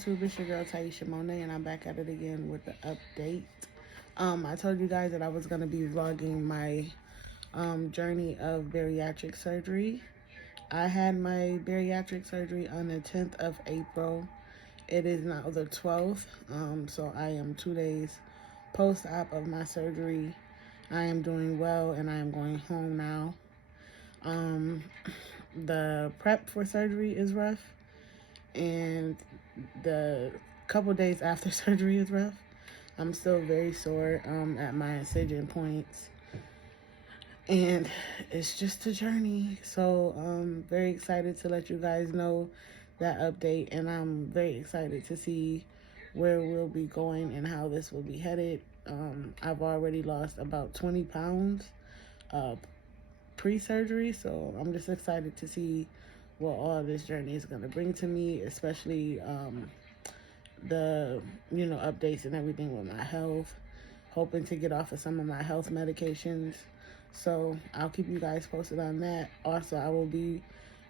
YouTube? It's your girl Taisha Monet, and I'm back at it again with the update. I told you guys that I was going to be vlogging my journey of bariatric surgery. I had my bariatric surgery on the 10th of April. It is now the 12th, so I am 2 days post-op of my surgery. I am doing well, and I am going home now. The prep for surgery is rough, and the couple days after surgery is rough. I'm still very sore at my incision points, and it's just a journey. So I'm very excited to let you guys know that update, and I'm very excited to see where we'll be going and how this will be headed. I've already lost about 20 pounds pre-surgery, so I'm just excited to see what all this journey is going to bring to me, especially the updates and everything with my health. Hoping to get off of some of my health medications, so I'll keep you guys posted on that. Also, I will be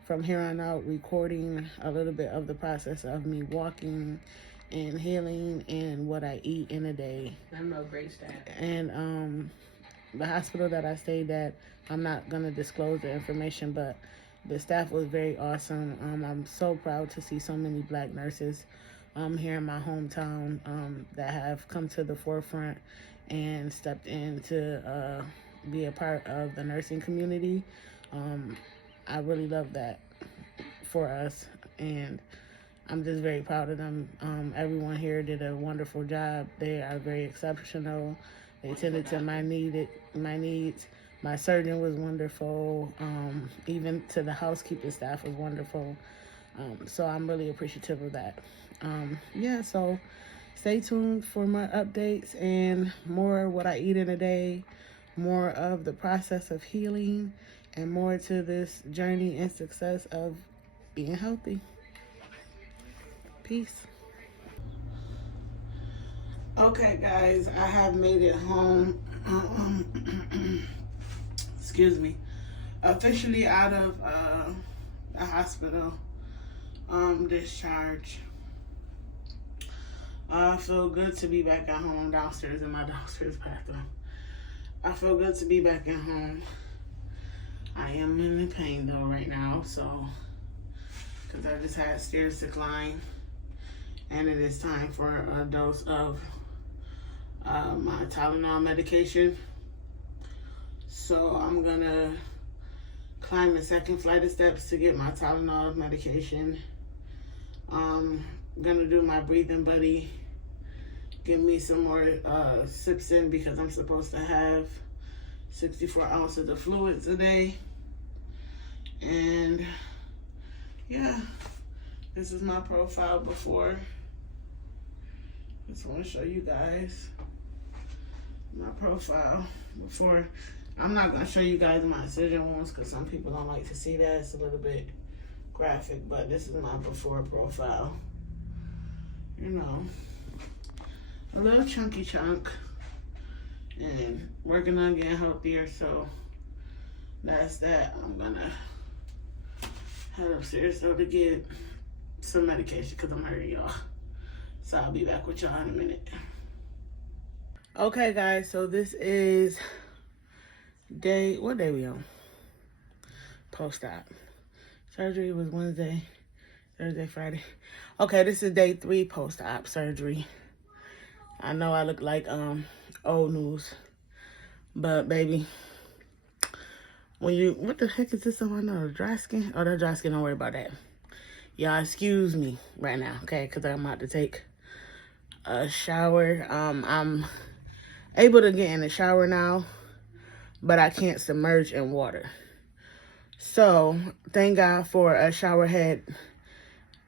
from here on out recording a little bit of the process of me walking and healing and what I eat in a day. I know, great staff. And the hospital that I stayed at, I'm not gonna disclose the information, but the staff was very awesome. I'm so proud to see so many Black nurses here in my hometown that have come to the forefront and stepped in to be a part of the nursing community. I really love that for us, and I'm just very proud of them. Everyone here did a wonderful job. They are very exceptional. They tended to my needs. My surgeon was wonderful. Even to the housekeeping staff was wonderful. So I'm really appreciative of that. Yeah, so stay tuned for my updates and more what I eat in a day, more of the process of healing, and more to this journey and success of being healthy. Peace. Okay, guys, I have made it home. Excuse me. Officially out of the hospital. Discharged. I feel good to be back at home downstairs in my downstairs bathroom. I feel good to be back at home. I am in pain though right now, so because I just had stairs to climb, and it is time for a dose of my Tylenol medication. So I'm gonna climb the second flight of steps to get my Tylenol medication. I'm gonna do my breathing buddy. Give me some more sips in because I'm supposed to have 64 ounces of fluids a day. And yeah, this is my profile before. Just want to show you guys my profile before. I'm not going to show you guys my incision wounds because some people don't like to see that. It's a little bit graphic, but this is my before profile. You know, a little chunky chunk, and working on getting healthier, so that's that. I'm gonna head upstairs though to get some medication because I'm hurting, y'all. So I'll be back with y'all in a minute. Okay, guys, so this is what day we on? Post-op. Surgery was Wednesday, Thursday, Friday. Okay, this is day 3 post-op surgery. I know I look like old news, but baby, what the heck is this on my nose? Dry skin? Oh, that dry skin, don't worry about that. Y'all excuse me right now, okay? Because I'm about to take a shower. I'm able to get in the shower now, but I can't submerge in water. So, thank God for a shower head.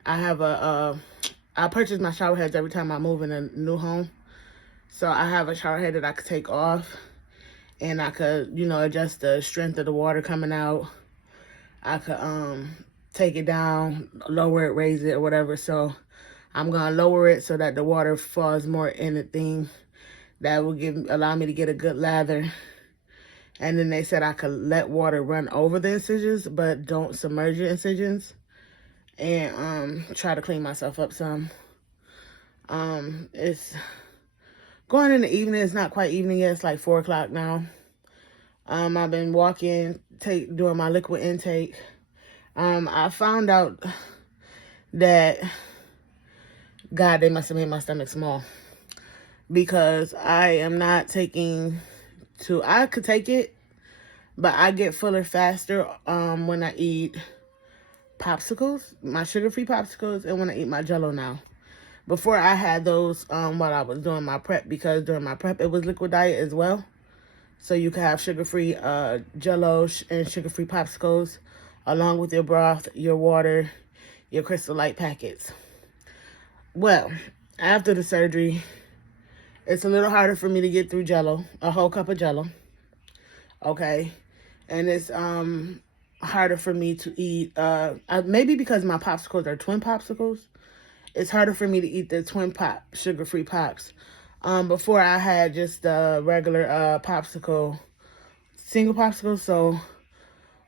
I have I purchase my shower heads every time I move in a new home. So I have a shower head that I could take off, and I could, adjust the strength of the water coming out. I could take it down, lower it, raise it, or whatever. So I'm gonna lower it so that the water falls more in the thing. That will allow me to get a good lather. And then they said I could let water run over the incisions, but don't submerge the incisions. And try to clean myself up some. It's going in the evening. It's not quite evening yet. It's like 4 o'clock now. I've been walking, doing my liquid intake. I found out that, God, they must have made my stomach small, because I am not taking I could take it, but I get fuller faster when I eat popsicles, my sugar-free popsicles, and when I eat my Jell-O now. Before, I had those while I was doing my prep, because during my prep it was liquid diet as well. So you can have sugar-free Jell-O and sugar-free popsicles along with your broth, your water, your Crystal Light packets. Well, after the surgery, it's a little harder for me to get through Jell-O, a whole cup of Jell-O. Okay? And it's harder for me to eat, maybe because my popsicles are twin popsicles. It's harder for me to eat the twin pop, sugar-free pops. Before, I had just the regular popsicle, single popsicle. So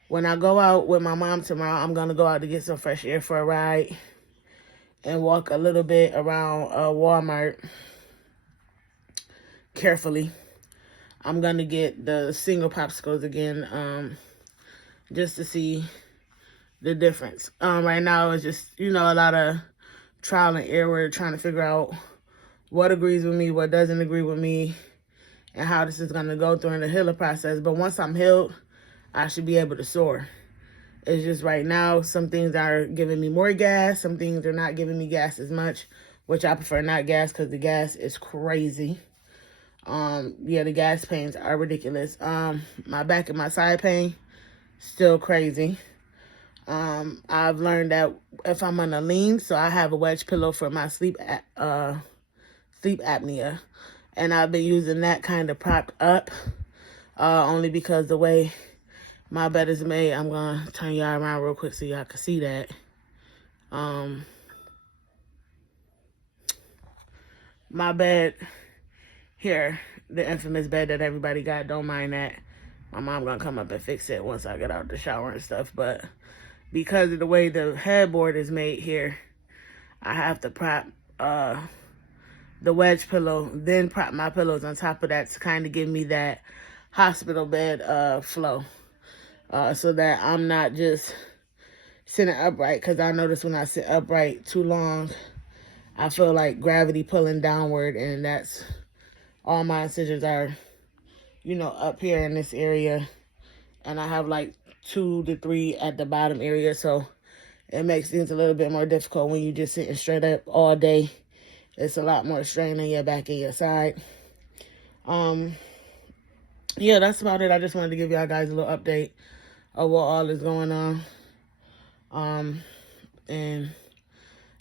when I go out with my mom tomorrow, I'm going to go out to get some fresh air for a ride and walk a little bit around Walmart carefully. I'm going to get the single popsicles again, just to see the difference. Right now, it's just, a lot of trial and error, trying to figure out what agrees with me, what doesn't agree with me, and how this is going to go during the healing process. But once I'm healed, I should be able to soar. It's just right now, some things are giving me more gas, some things are not giving me gas as much, which I prefer not gas, because the gas is crazy. Yeah, the gas pains are ridiculous. My back and my side pain, still crazy. I've learned that if I'm on a lean, so I have a wedge pillow for my sleep apnea, and I've been using that kind of propped up, only because the way my bed is made. I'm gonna turn y'all around real quick so y'all can see that. My bed here, the infamous bed that everybody got, don't mind that. My mom gonna come up and fix it once I get out the shower and stuff, but because of the way the headboard is made here, I have to prop the wedge pillow, then prop my pillows on top of that to kind of give me that hospital bed flow, so that I'm not just sitting upright, because I notice when I sit upright too long, I feel like gravity pulling downward, and that's all my incisions are, up here in this area, and I have like 2 to 3 at the bottom area, so it makes things a little bit more difficult when you just sitting straight up all day. It's a lot more strain on your back and your side. Yeah, that's about it. I just wanted to give y'all guys a little update of what all is going on. And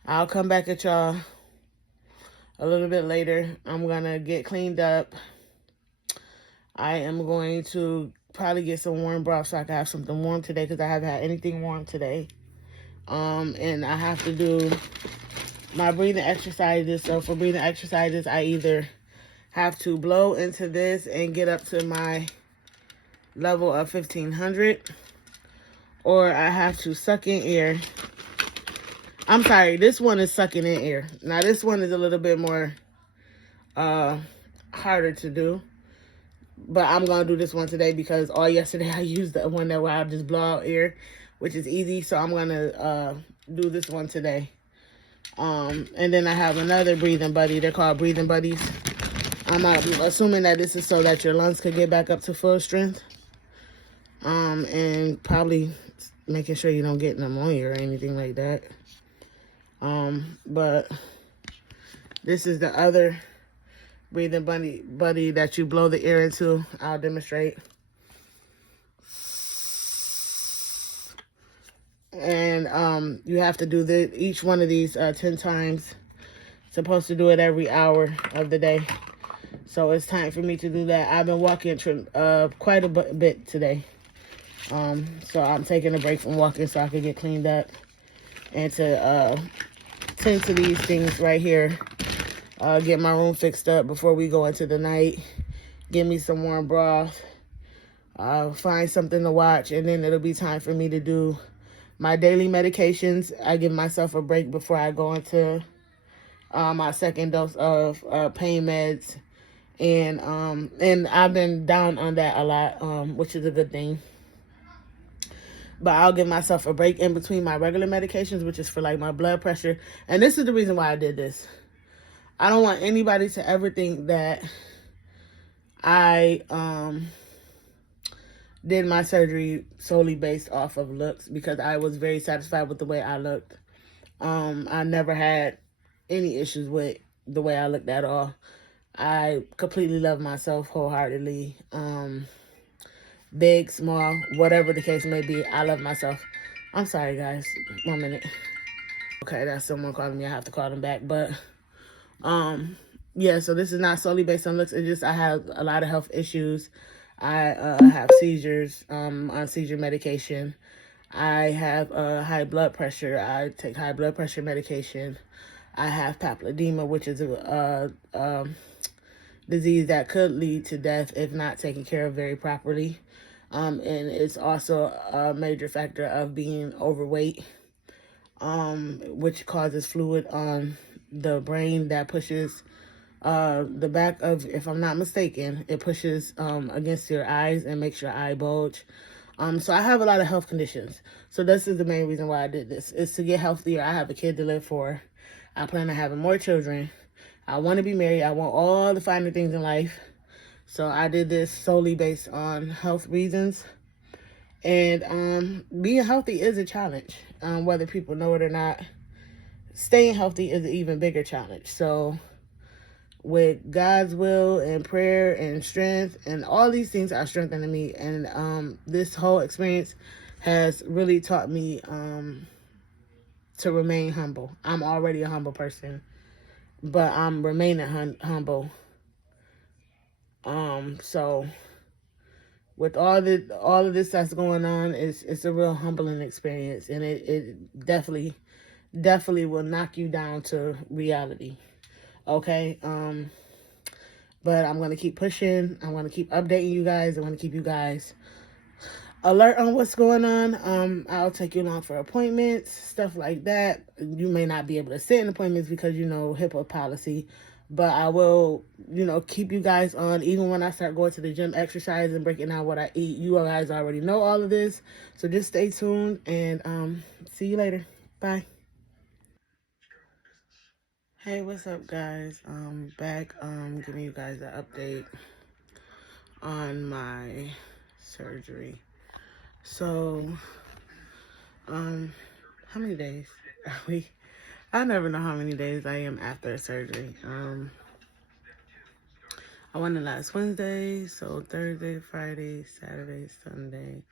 I'll come back at y'all a little bit later. I'm gonna get cleaned up. I am going to probably get some warm broth so I can have something warm today, because I haven't had anything warm today. And I have to do my breathing exercises. So for breathing exercises, I either have to blow into this and get up to my level of 1500, or I have to suck in air. I'm sorry, this one is sucking in air. Now this one is a little bit more harder to do, but I'm gonna do this one today because all yesterday I used the one that where I just blow out air, which is easy. So I'm gonna do this one today. And then I have another breathing buddy. They're called breathing buddies. I'm assuming that this is so that your lungs could get back up to full strength. And probably making sure you don't get pneumonia or anything like that. But this is the other breathing buddy that you blow the air into. I'll demonstrate. And you have to do each one of these 10 times. Supposed to do it every hour of the day. So it's time for me to do that. I've been walking quite a bit today. So I'm taking a break from walking so I can get cleaned up and to tend to these things right here. Get my room fixed up before we go into the night. Give me some warm broth. Find something to watch, and then it'll be time for me to do my daily medications. I give myself a break before I go into my second dose of pain meds, and I've been down on that a lot, which is a good thing. But I'll give myself a break in between my regular medications, which is for like my blood pressure. And this is the reason why I did this. I don't want anybody to ever think that I did my surgery solely based off of looks, because I was very satisfied with the way I looked. I never had any issues with the way I looked at all. I completely love myself wholeheartedly. Big, small, whatever the case may be, I love myself. I'm sorry, guys. 1 minute. Okay, that's someone calling me. I have to call them back. But, yeah, so this is not solely based on looks. It's just I have a lot of health issues. I have seizures, on seizure medication. I have high blood pressure. I take high blood pressure medication. I have papilledema, which is a disease that could lead to death if not taken care of very properly. And it's also a major factor of being overweight, which causes fluid on the brain that pushes the back of, if I'm not mistaken, it pushes against your eyes and makes your eye bulge. So I have a lot of health conditions. So this is the main reason why I did this, is to get healthier. I have a kid to live for. I plan on having more children. I want to be married. I want all the finer things in life. So I did this solely based on health reasons. And being healthy is a challenge, whether people know it or not. Staying healthy is an even bigger challenge. So with God's will and prayer and strength and all these things are strengthening me. And this whole experience has really taught me to remain humble. I'm already a humble person, but I'm remaining humble. So with all of this that's going on, it's a real humbling experience, and it definitely will knock you down to reality. Okay. But I'm gonna keep pushing. I'm gonna keep updating you guys. I'm gonna keep you guys alert on what's going on. I'll take you along for appointments, stuff like that. You may not be able to sit in appointments because, HIPAA policy, but I will, keep you guys on. Even when I start going to the gym, exercise, and breaking down what I eat, you guys already know all of this. So just stay tuned, and see you later. Bye. Hey, what's up, guys? Back, giving you guys an update on my surgery. So, how many days are we? I never know how many days I am after surgery. I went in last Wednesday, so Thursday, Friday, Saturday, Sunday,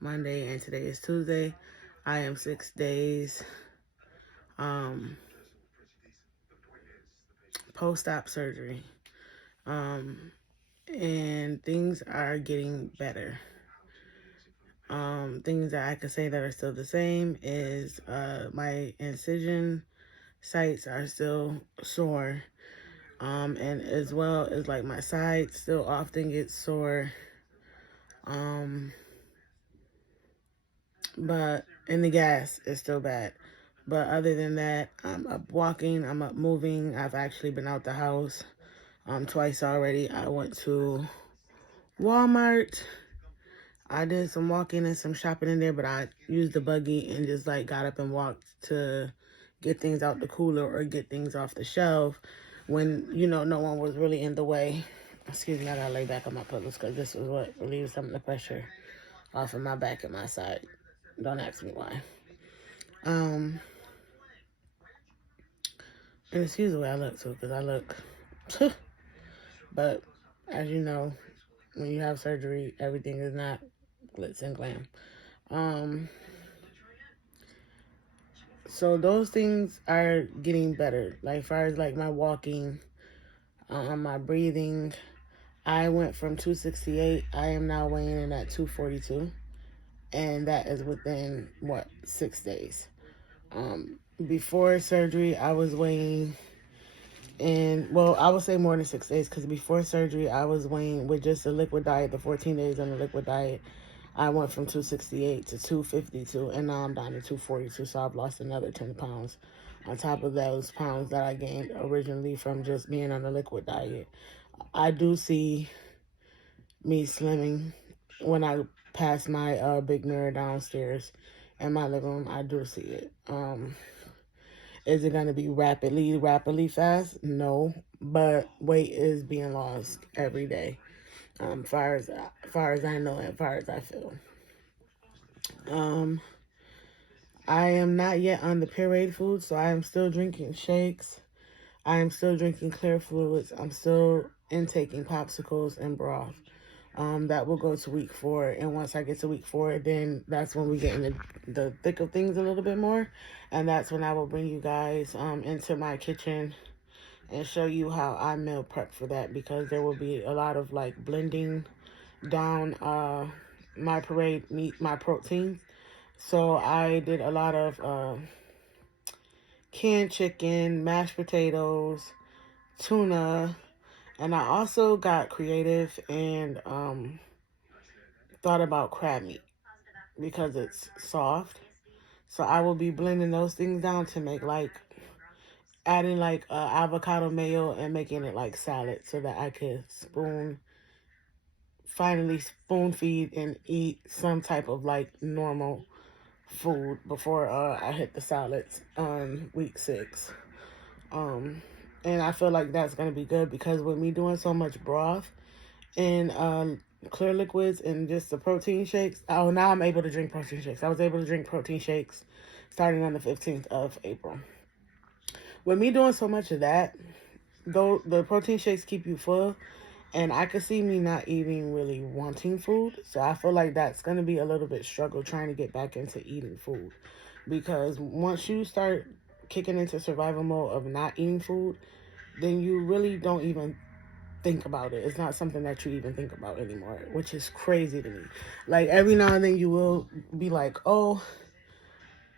Monday, and today is Tuesday. I am 6 days post-op surgery. And things are getting better. Things that I could say that are still the same is my incision sites are still sore. And as well as like my sides still often get sore. But in the gas is still bad. But other than that, I'm up walking, I'm up moving. I've actually been out the house twice already. I went to Walmart. I did some walking and some shopping in there, but I used the buggy and just like got up and walked to get things out the cooler or get things off the shelf when, no one was really in the way. Excuse me, I gotta lay back on my pillows because this is what relieves some of the pressure off of my back and my side. Don't ask me why. And excuse the way I look too, because I look, but as you know, when you have surgery, everything is not glitz and glam. So those things are getting better. Like as far as like my walking, my breathing, I went from 268. I am now weighing in at 242, and that is within 6 days. Before surgery, I was weighing I would say more than 6 days, because before surgery, I was weighing with just a liquid diet, the 14 days on the liquid diet. I went from 268 to 252, and now I'm down to 242, so I've lost another 10 pounds. on top of those pounds that I gained originally from just being on a liquid diet. I do see me slimming when I pass my big mirror downstairs in my living room. I do see it. Is it going to be rapidly fast? No, but weight is being lost every day. Far as I know and far as I feel. I am not yet on the pureed food, so I am still drinking shakes. I am still drinking clear fluids. I'm still intaking popsicles and broth. That will go to week 4, and once I get to week 4, then that's when we get in the thick of things a little bit more, and that's when I will bring you guys into my kitchen and show you how I meal prep for that, because there will be a lot of like blending down my pureed meat, my protein. So I did a lot of canned chicken, mashed potatoes, tuna, and I also got creative and thought about crab meat because it's soft. So I will be blending those things down to make like adding like avocado mayo and making it like salad so that I can finally spoon feed and eat some type of like normal food before I hit the salads on week 6. And I feel like that's gonna be good because with me doing so much broth and clear liquids and just the protein shakes. Oh, now I'm able to drink protein shakes. I was able to drink protein shakes starting on the 15th of April. With me doing so much of that, though, the protein shakes keep you full, and I could see me not even really wanting food. So I feel like that's going to be a little bit struggle trying to get back into eating food. Because once you start kicking into survival mode of not eating food, then you really don't even think about it. It's not something that you even think about anymore, which is crazy to me. Like every now and then you will be like, oh,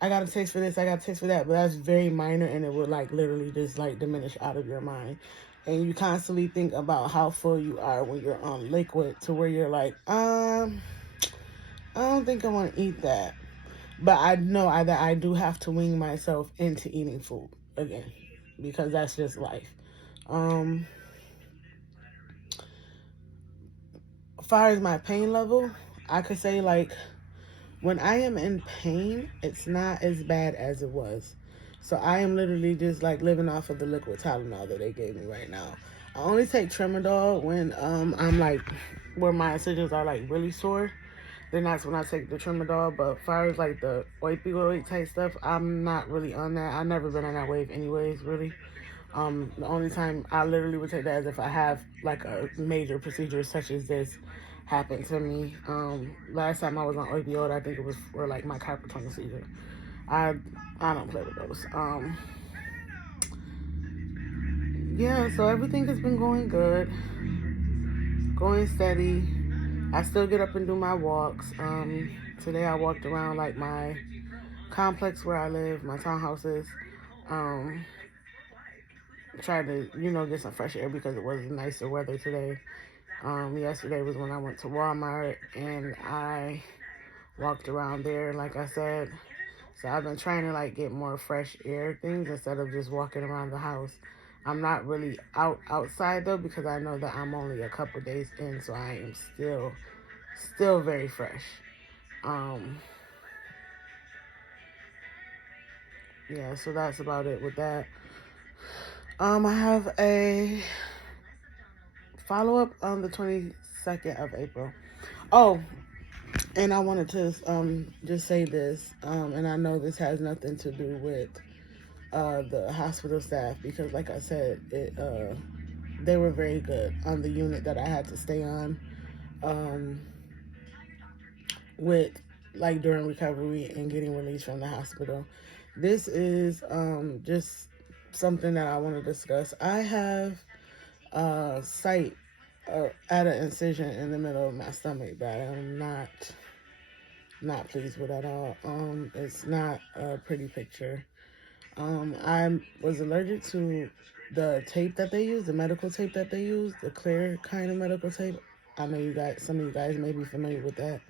I got a taste for this, I got a taste for that, but that's very minor and it will like literally just like diminish out of your mind. And you constantly think about how full you are when you're on liquid to where you're like, I don't think I want to eat that. But I know that I do have to wing myself into eating food again because that's just life. As far as my pain level, I could say like when I am in pain, it's not as bad as it was. So I am literally just like living off of the liquid Tylenol that they gave me right now. I only take Tramadol when I'm like where my incisions are like really sore. Then that's when I take the Tramadol. But as far as like the opioid type stuff, I'm not really on that. I've never been on that wave anyways, really. The only time I literally would take that is if I have like a major procedure such as this happen to me. Last time I was on opioid, I think it was for like my carpal tunnel seizure. I don't play with those. Yeah, so everything has been going good, going steady. I still get up and do my walks. Today I walked around like my complex where I live, my townhouses. Tried to, get some fresh air because it was nicer weather today. Yesterday was when I went to Walmart and I walked around there, like I said. So I've been trying to like get more fresh air things instead of just walking around the house. I'm not really outside though because I know that I'm only a couple days in, so I am still very fresh. Yeah, so that's about it with that. I have a follow-up on the 22nd of April. Oh, and I wanted to just say this, and I know this has nothing to do with the hospital staff because, like I said, they were very good on the unit that I had to stay on with, like, during recovery and getting released from the hospital. This is just something that I want to discuss. I have a site at an incision in the middle of my stomach that I'm not pleased with at all. It's not a pretty picture. I was allergic to the tape that they use, the medical tape that they use, the clear kind of medical tape. I know some of you guys may be familiar with that.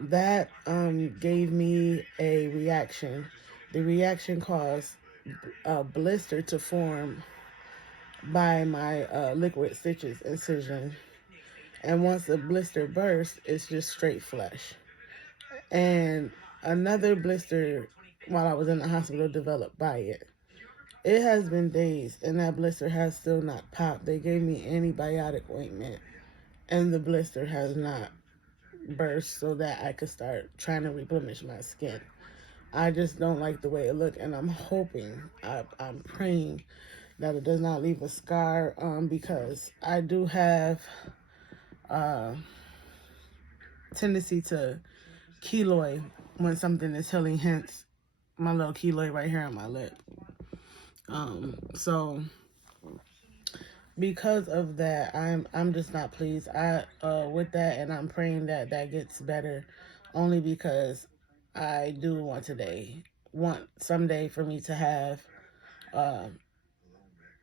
That gave me a reaction. The reaction caused a blister to form by my liquid stitches incision. And once the blister bursts, it's just straight flesh. And another blister while I was in the hospital developed by it. It has been days and that blister has still not popped. They gave me antibiotic ointment and the blister has not burst so that I could start trying to replenish my skin. I just don't like the way it looked, and I'm hoping, I'm praying that it does not leave a scar, because I do have tendency to keloid when something is healing, hence my little keloid right here on my lip. So because of that, I'm just not pleased with that, and I'm praying that that gets better, only because I do want someday for me to have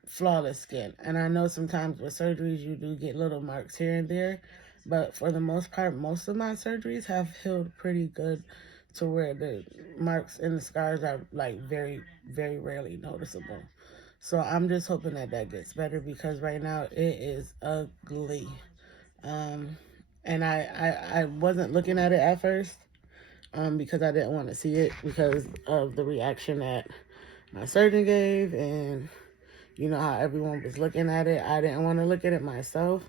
flawless skin. And I know sometimes with surgeries you do get little marks here and there, but for the most part, most of my surgeries have healed pretty good to where the marks and the scars are like very, very rarely noticeable. So I'm just hoping that that gets better because right now it is ugly. And I wasn't looking at it at first because I didn't want to see it because of the reaction that my surgeon gave, and you know how everyone was looking at it. I didn't want to look at it myself,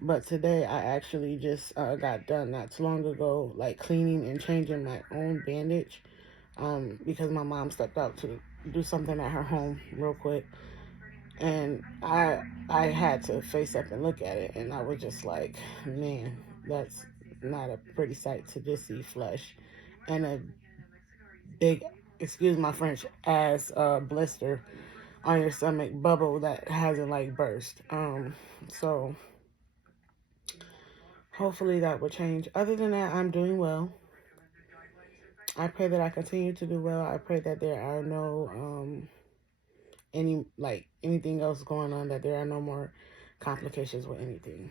but today I actually just got done not too long ago, like cleaning and changing my own bandage because my mom stepped out to do something at her home real quick, and I had to face up and look at it, and I was just like, man, that's not a pretty sight to just see flesh and a big, excuse my French, ass blister on your stomach bubble that hasn't like burst. So hopefully that will change. Other than that, I'm doing well. I pray that I continue to do well. I pray that there are no anything else going on, that there are no more complications with anything.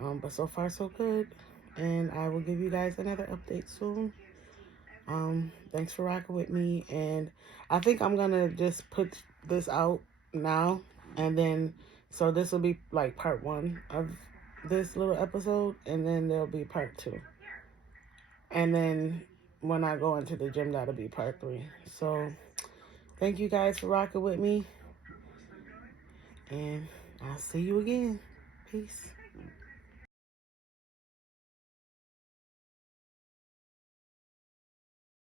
But so far so good, and I will give you guys another update soon. Thanks for rocking with me, and I think I'm gonna just put this out now, and then so this will be like part 1 of this little episode, and then there'll be part 2, and then when I go into the gym, that'll be part 3. So thank you guys for rocking with me, and I'll see you again. Peace.